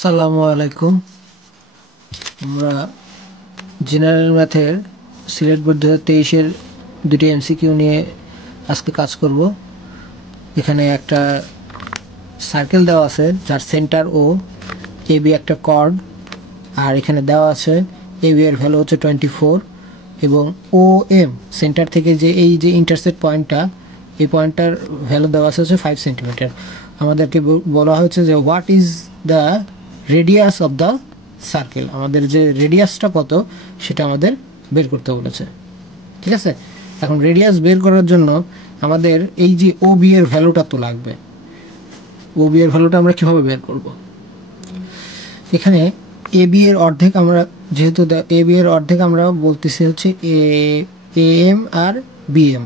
আসসালামু আলাইকুম। আমরা জেনারেল ম্যাথের সিলেট বোর্ড 2023-এর দুটি এমসিকিউ নিয়ে আজকে কাজ করব। এখানে একটা সার্কেল দেওয়া আছে যার সেন্টার ও এবি একটা কর্ড, আর এখানে দেওয়া আছে এবি এর ভ্যালু হচ্ছে 24 এবং ও এম সেন্টার থেকে যে এই যে ইন্টারসেক্ট পয়েন্টটা, এই পয়েন্টটার ভ্যালু দেওয়া আছে 5 সেন্টিমিটার। আমাদেরকে বলা হয়েছে যে what is the radius of the circle, আমাদের যে রেডিয়াসটা কত সেটা আমাদের বের করতে বলেছে। ঠিক আছে, এখন রেডিয়াস বের করার জন্য আমাদের এই যে ও বি এর ভ্যালুটা তো লাগবে। ও বি এর ভ্যালুটা আমরা কিভাবে বের করব? এখানে এ বি এর অর্ধেক, আমরা যেহেতু এ বি এর অর্ধেক আমরা বলতেছি হচ্ছে এ এম আর বি এম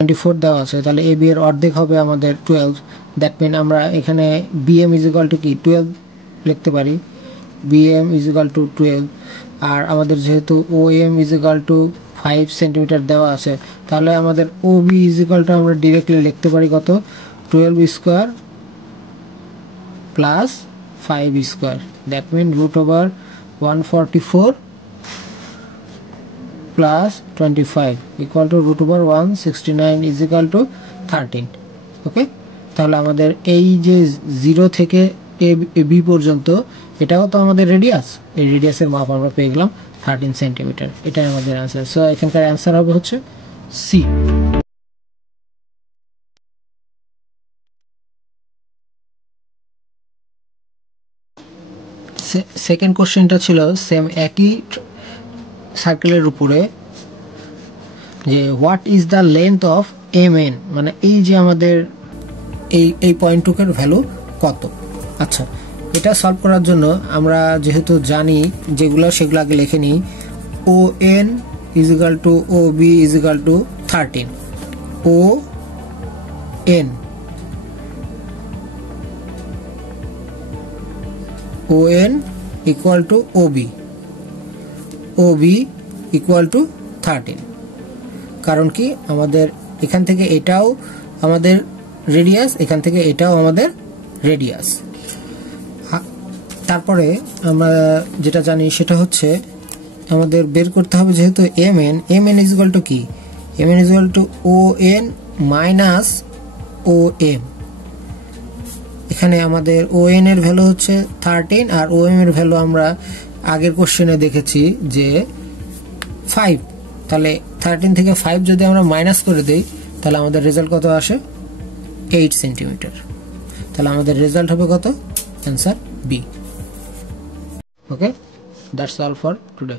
24 দেওয়া আছে, তাহলে এ বি এর অর্ধেক হবে আমাদের 12। দ্যাট মিন আমরা এখানে B M is equal to কি 12 লিখতে পারি, B M is equal to 12। আর আমাদের যেহেতু O M is equal to 5 centimetre দেওয়া আছে, তাহলে আমাদের O B is equal to আমরা ডিরেক্টলি লিখতে পারি কত, 12 square plus 5 square. That mean root over 144 plus 25 equal to root over 169 is equal to 13। Okay, তাহলে আমাদের এই যে 0 থেকে এ বি পর্যন্ত এটাও তো আমাদের রেডিয়াস, এই রেডিয়াসের মাপ আমরা পেয়ে গেলাম 13 সেন্টিমিটার। এটাই আমাদের অ্যান্সার। সো এখানকার অ্যান্সার হবে হচ্ছে সি। সেকেন্ড কোশ্চেনটা ছিল সেম একই সার্কেলের উপরে, যে what is the length of M N, মানে এই যে আমাদের এই পয়েন্টটুকের ভ্যালু কত। আচ্ছা, এটা সলভ করার জন্য আমরা যেহেতু জানি যেগুলো সেগুলো আগে লিখে নিই। O N is equal to O B is equal to 13। O N O N equal to O B equal to 13। কারণ কি, আমাদের এখান থেকে এটাও আমাদের রেডিয়াস, এখান থেকে এটাও আমাদের রেডিয়াস। তারপরে আমরা যেটা জানি সেটা হচ্ছে আমাদের বের করতে হবে, যেহেতু M N is equal to কি, M N is equal to O N minus O M. এখানে আমাদের ও এন এর ভ্যালু হচ্ছে 13 আর ও এম এর ভ্যালু আমরা আগের কোশ্চেনে দেখেছি যে 5। তাহলে 13 থেকে 5 যদি আমরা মাইনাস করে দেই তাহলে আমাদের রেজাল্ট কত আসে, 8 সেন্টিমিটার। তাহলে আমাদের রেজাল্ট হবে কত, answer B. Okay, that's all for today.